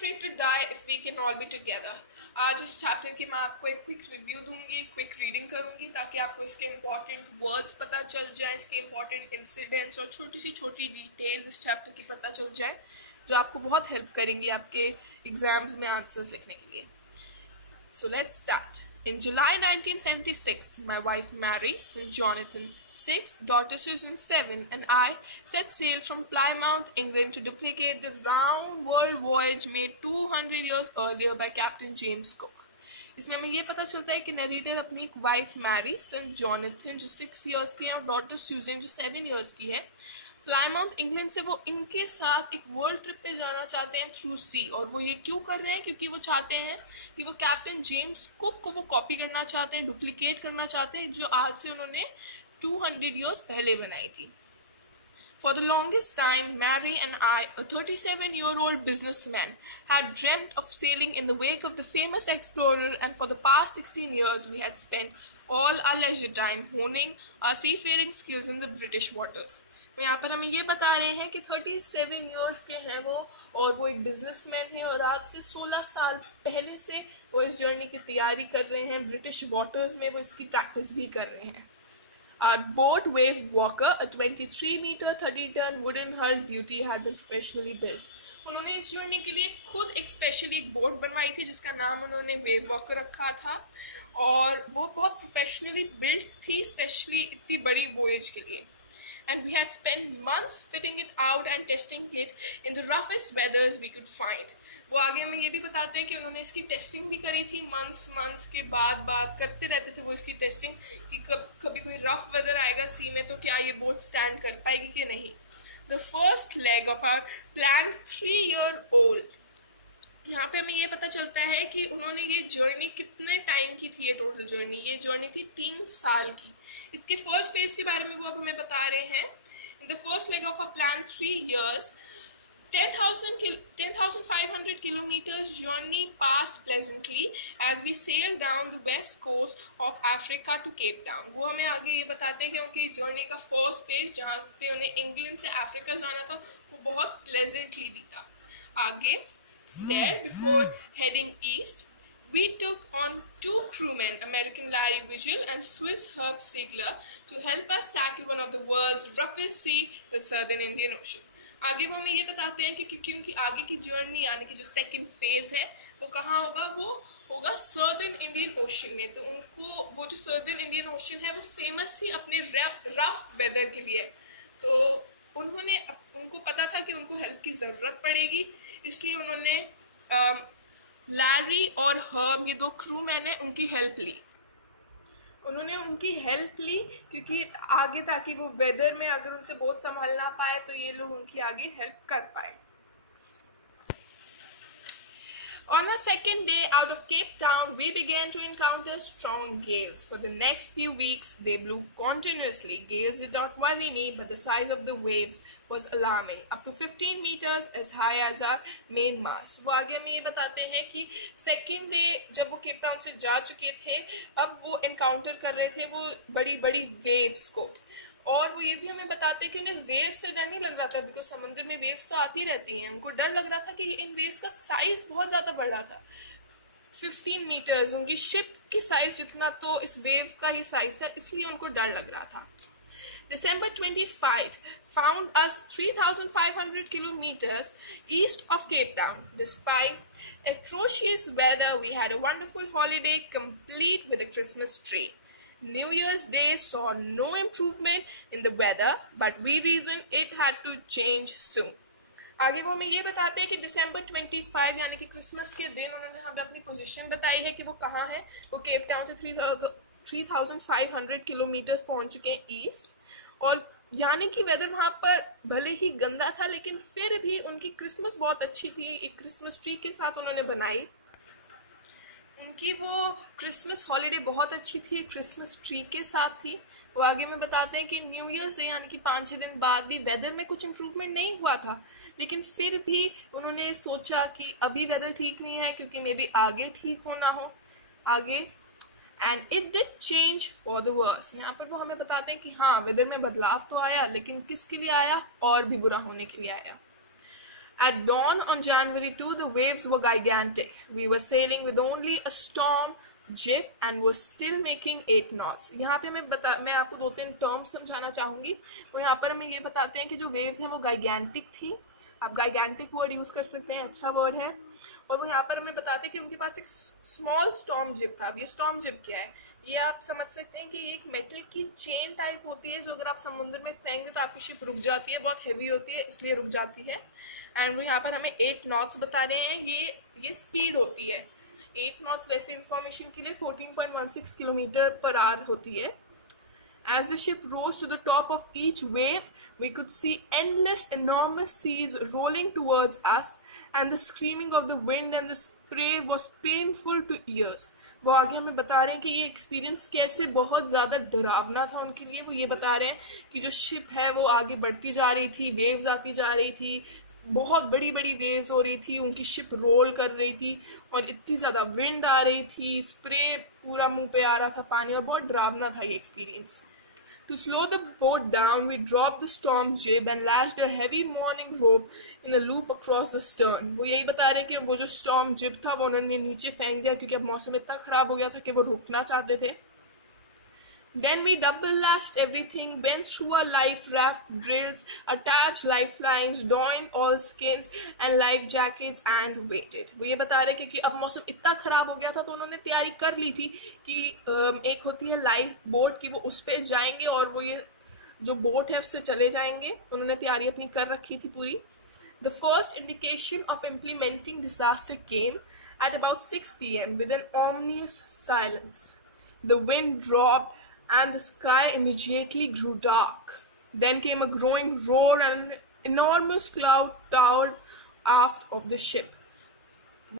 afraid to die if we can all be together. आज इस chapter की मैं आपको एक क्विक रिव्यू दूंगी, क्विक रीडिंग करूंगी ताकि आपको इसके इंपॉर्टेंट वर्ड्स पता चल जाए, इसके इंपॉर्टेंट इंसिडेंट्स और छोटी डिटेल्स इस चैप्टर की पता चल जाए, जो आपको बहुत हेल्प करेंगी आपके एग्जाम्स में आंसर्स लिखने के लिए. So let's start. In July 1976, my wife Mary, son Jonathan 6, daughter Susan 7, and I set sail from Plymouth, England to duplicate the round world voyage made 200 years earlier by Captain James Cook. इसमें हमें ये पता चलता है कि narrator अपनी एक wife Mary, सन Jonathan जो 6 इयर्स की है और डॉटर सूजन जो 7 इयर्स की है, प्लायमाउथ इंग्लैंड से वो इनके साथ एक वर्ल्ड ट्रिप पे जाना चाहते हैं थ्रू सी. और वो ये क्यों कर रहे हैं? क्योंकि वो चाहते हैं कि वो कैप्टन जेम्स कुक को वो कॉपी करना चाहते हैं, डुप्लीकेट करना चाहते हैं, जो आज से उन्होंने 200 years पहले बनाई थी. For the longest time, Mary and I, a 37-year-old businessman, had dreamt of sailing in the wake of the famous explorer, and for the past 16 years we had spent all our leisure time honing our seafaring skills in the British waters. यहाँ पर हमें ये बता रहे हैं कि 37 years के हैं वो, और वो एक बिजनेसमैन है और आज से 16 साल पहले से वो इस जर्नी की तैयारी कर रहे हैं. ब्रिटिश वाटर्स में वो इसकी प्रैक्टिस भी कर रहे हैं. Our boat, Wave Walker, a 23-meter 30-ton wooden hull beauty, had been professionally built. उन्होंने इस जर्नी के लिए खुद एक स्पेशली एक बोट बनवाई थी जिसका नाम उन्होंने वेव वॉकर रखा था, और वो बहुत प्रोफेशनली बिल्ट थी स्पेशली इतनी बड़ी वॉयज के लिए. And we had spent months fitting it out and testing it in the roughest weathers we could find. वो आगे हमें ये भी बताते हैं कि उन्होंने इसकी टेस्टिंग भी करी थी. मंथ्स के बाद करते रहते थे वो इसकी टेस्टिंग कि कभी कोई रफ वेदर आएगा सी में तो क्या ये बोट स्टैंड कर पाएगी कि नहीं. The first leg of our plan 3-year-old. यहाँ पे हमें ये पता चलता है कि उन्होंने ये जर्नी कितने टाइम की थी. ये टोटल जर्नी, ये जर्नी थी 3 साल की. इसके फर्स्ट फेज के बारे में वो अब हमें बता रहे हैं. In the first leg of a plan 3 years, 10,500 kilometers journeyed past pleasantly as we sailed down the west coast of Africa to Cape Town. वो हमें आगे ये बताते हैं कि उनकी जर्नी का फर्स्ट फेज जहाँ पे उन्हें इंग्लैंड से अफ्रीका जाना था वो बहुत प्लेजेंटली बीता. आगे there, before heading east, we took on 2 crewmen, American Larry Vigil and Swiss Herb Sigler, to help us tackle one of the world's roughest sea, the Southern Indian Ocean. आगे वो हमें ये बताते हैं कि क्योंकि आगे की जर्नी यानी कि जो सेकंड फेज है वो कहाँ होगा, वो होगा सर्दर्न इंडियन ओशन में. तो उनको वो जो सर्दर्न इंडियन ओशन है वो फेमस ही अपने रफ वेदर के लिए. तो उनको पता था कि उनको हेल्प की ज़रूरत पड़ेगी, इसलिए उन्होंने लैरी और हर्ब, ये 2 क्रू मैन है, उनकी हेल्प ली. उन्होंने उनकी हेल्प ली क्योंकि आगे ताकि वो वेदर में अगर उनसे बहुत संभाल ना पाए तो ये लोग उनकी आगे हेल्प कर पाए. On our second day out of Cape Town, we began to encounter strong gales. For the next few weeks, they blew continuously. Gales did not worry me, but the size of the waves was alarming, up to 15 meters as high as our main mast. वो आगे हमें ये बताते हैं कि second day जब वो Cape Town से जा चुके थे, अब वो एनकाउंटर कर रहे थे वो बड़ी बड़ी वेव्स को. और वो ये भी हमें बताते हैं कि उन्हें वेव्स से डर नहीं लग रहा था, बिकॉज समुद्र में वेव्स तो आती रहती हैं. उनको डर लग रहा था कि इन वेव्स का साइज बहुत ज़्यादा बड़ा था, 15 मीटर्स. उनकी शिप की साइज जितना तो इस वेव का ही साइज था, इसलिए उनको डर लग रहा था. December 25 found us 3,500 kilometers east of Cape Town. Despite atrocious weather, we had a wonderful holiday complete with a Christmas tree. New Year's Day saw no improvement in the weather, but we reasoned it had to change soon. आगे वो हमें ये बताते हैं कि December 25 यानी कि Christmas के दिन उन्होंने हमें अपनी पोजीशन बताई है कि वो कहाँ है. वो केप टाउन से 3,500 किलोमीटर्स पहुँच चुके हैं ईस्ट, और यानी कि वेदर वहाँ पर भले ही गंदा था लेकिन फिर भी उनकी क्रिसमस बहुत अच्छी थी. एक क्रिसमस ट्री के साथ उन्होंने बनाई. उनकी वो क्रिसमस हॉलीडे बहुत अच्छी थी, क्रिसमस ट्री के साथ थी. वो आगे में बताते हैं कि न्यू ईयर से यानी कि 5-6 दिन बाद भी वेदर में कुछ इम्प्रूवमेंट नहीं हुआ था, लेकिन फिर भी उन्होंने सोचा कि अभी वेदर ठीक नहीं है क्योंकि मे बी आगे ठीक होना हो आगे. And it did change for the worse. यहाँ पर वो हमें बताते हैं कि हाँ वेदर में बदलाव तो आया, लेकिन किसके लिए आया? और भी बुरा होने के लिए आया. At dawn on January 2, the waves were gigantic. We were sailing with only a storm jib and were still making 8 knots. यहाँ पे मैं आपको 2-3 टर्म्स समझाना चाहूँगी. वो यहाँ पर हमें ये बताते हैं कि जो वेव्स हैं वो gigantic थी. आप gigantic वर्ड यूज़ कर सकते हैं, अच्छा वर्ड है. और वो यहाँ पर हमें बताते हैं कि उनके पास एक स्मॉल स्टॉर्म जिब था. अब ये स्टॉर्म जिब क्या है, ये आप समझ सकते हैं कि एक मेटल की चेन टाइप होती है जो अगर आप समुद्र में फेंक तो आपकी शिप रुक जाती है, बहुत हैवी होती है इसलिए रुक जाती है. एंड वो यहाँ पर हमें 8 नॉट्स बता रहे हैं. ये स्पीड होती है. 8 नॉट्स वैसे इंफॉर्मेशन के लिए 14.16 किलोमीटर पर आवर होती है. As the ship rose to the top of each wave, we could see endless, enormous seas rolling towards us, and the screaming of the wind and the spray was painful to ears. वो आगे हमें बता रहे हैं कि ये experience कैसे बहुत ज़्यादा डरावना था उनके लिए. वो ये बता रहे हैं कि जो शिप है वो आगे बढ़ती जा रही थी, वेव्स आती जा रही थी, बहुत बड़ी बड़ी वेव्स हो रही थी, उनकी शिप रोल कर रही थी और इतनी ज़्यादा विंड आ रही थी, स्प्रे पूरा मुंह पे आ रहा था पानी, और बहुत डरावना था ये experience. To slow the boat down, we dropped the storm jib and lashed a heavy mooring rope in a loop across the stern. वो यही बता रहे हैं कि वो जो storm jib था वो उन्होंने नीचे फेंक दिया क्योंकि अब मौसम इतना ख़राब हो गया था कि वो रुकना चाहते थे. Then we double lashed everything, went through our life raft drills, attached lifelines, donned all skins and life jackets and waited. वो ये बता रहे कि अब मौसम इतना ख़राब हो गया था तो उन्होंने तैयारी कर ली थी कि एक होती है लाइफ बोट की, वो उस पर जाएंगे और वो ये जो बोट है उससे चले जाएंगे. उन्होंने तैयारी अपनी कर रखी थी पूरी. The first indication of implementing disaster came at about 6 p.m. with an ominous silence. The wind dropped and the sky immediately grew dark. Then came a growing roar and an enormous cloud towered aft of the ship.